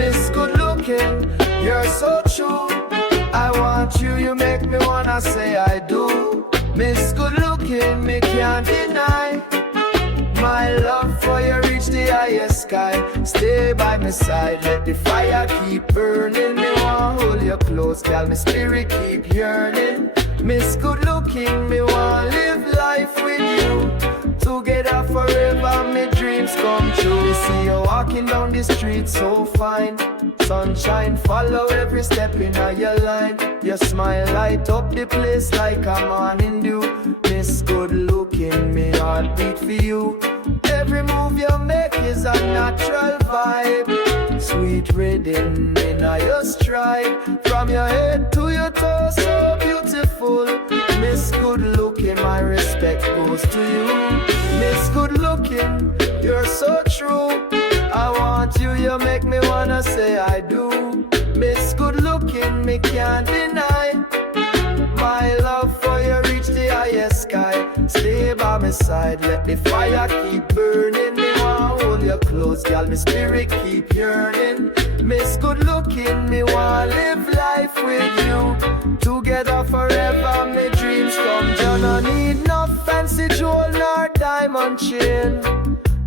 Miss Good Looking, you're so true. I want you, you make me wanna say I do. Miss Good Looking, me can't deny. My love for you reach the highest sky. Stay by my side, let the fire keep burning. Me want hold you close, girl, my spirit keep yearning. Miss Good Looking, me want live life with you. Together forever, me dreams come true. Me see you walking down the street so fine. Sunshine follow every step in your line. Your smile light up the place like a morning dew. Miss Good Looking, me heart beat for you. Every move you make is a natural vibe. Sweet rhythm in your stride. From your head to your toe, so beautiful. Miss Good Looking, my respect goes to you. Miss Good Looking, you're so true. I want you, you make me wanna say I do. Miss Good Looking, me can't deny. My love for you reach the highest sky. Stay by my side, let the fire keep burning. Me want hold you close, girl, my spirit keep yearning. Miss Good Looking, me want live life with you. Together forever, me dreams come true. No need no fancy jewel nor diamond chain.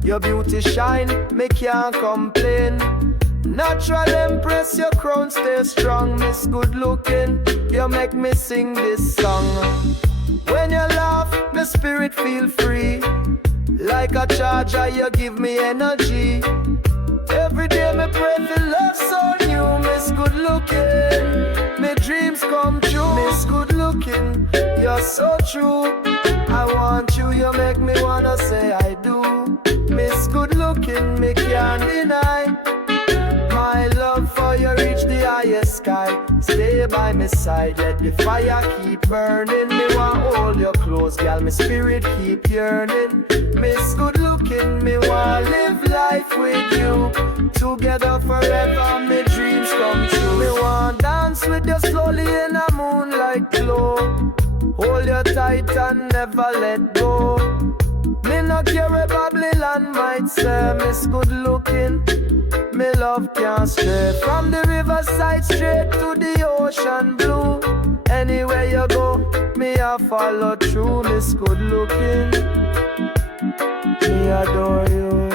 Your beauty shine, me can't complain. Natural empress, your crown stay strong. Miss Good Looking, you make me sing this song. When you laugh, my spirit feel free. Like a charger, you give me energy. Every day me pray for love so new. Miss Good Looking, my dreams come true. Miss Good Looking, you're so true. I want you, you make me wanna say I do. Miss Good Looking, me can't deny. My love for you reach the highest sky. Stay by my side, let the fire keep burning. Me want hold you close, girl, my spirit keep yearning. Miss Good Looking, me want live life with you. Together forever, me dreams come true. Me want dance with you slowly in a moonlight glow. Hold you tight and never let go. Me no care about Babylon might say. Miss Good Looking, me love can't stray. From the riverside straight to the ocean blue. Anywhere you go, me I follow through. Miss Good Looking, me adore you.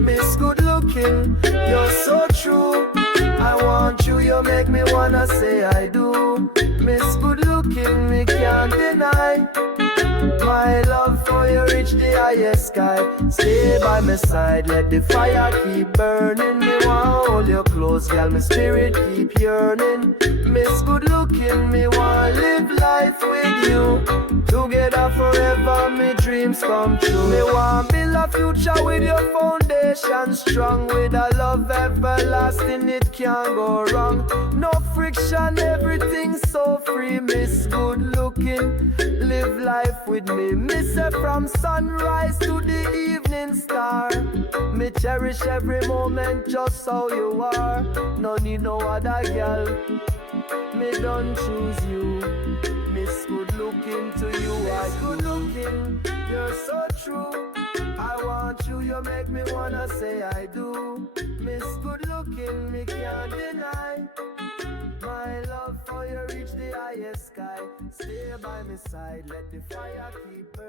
Miss Good Looking, you're so true. I want you, you make me wanna say I do. Miss Good Looking, me can't deny. My love for you reach the highest sky. Stay by my side, let the fire keep burning. Me want hold you close, girl, my spirit keep yearning. Miss Good Looking, me want live life with you. Together forever, me dreams come true. Me want build a future with your foundation strong. With a love everlasting, it can't go wrong. No friction, everything so free. Miss Good Looking, live life with me. Miss her from sunrise to the evening star. Me cherish every moment just how you are. No need no other girl. Me don't choose you. Miss Good Looking, to you I Good Looking, you're so true. I want you, you make me wanna say I do. Miss Good Looking, me can't deny. My love for you reach the highest sky. Stay by my side, let the fire keep burning.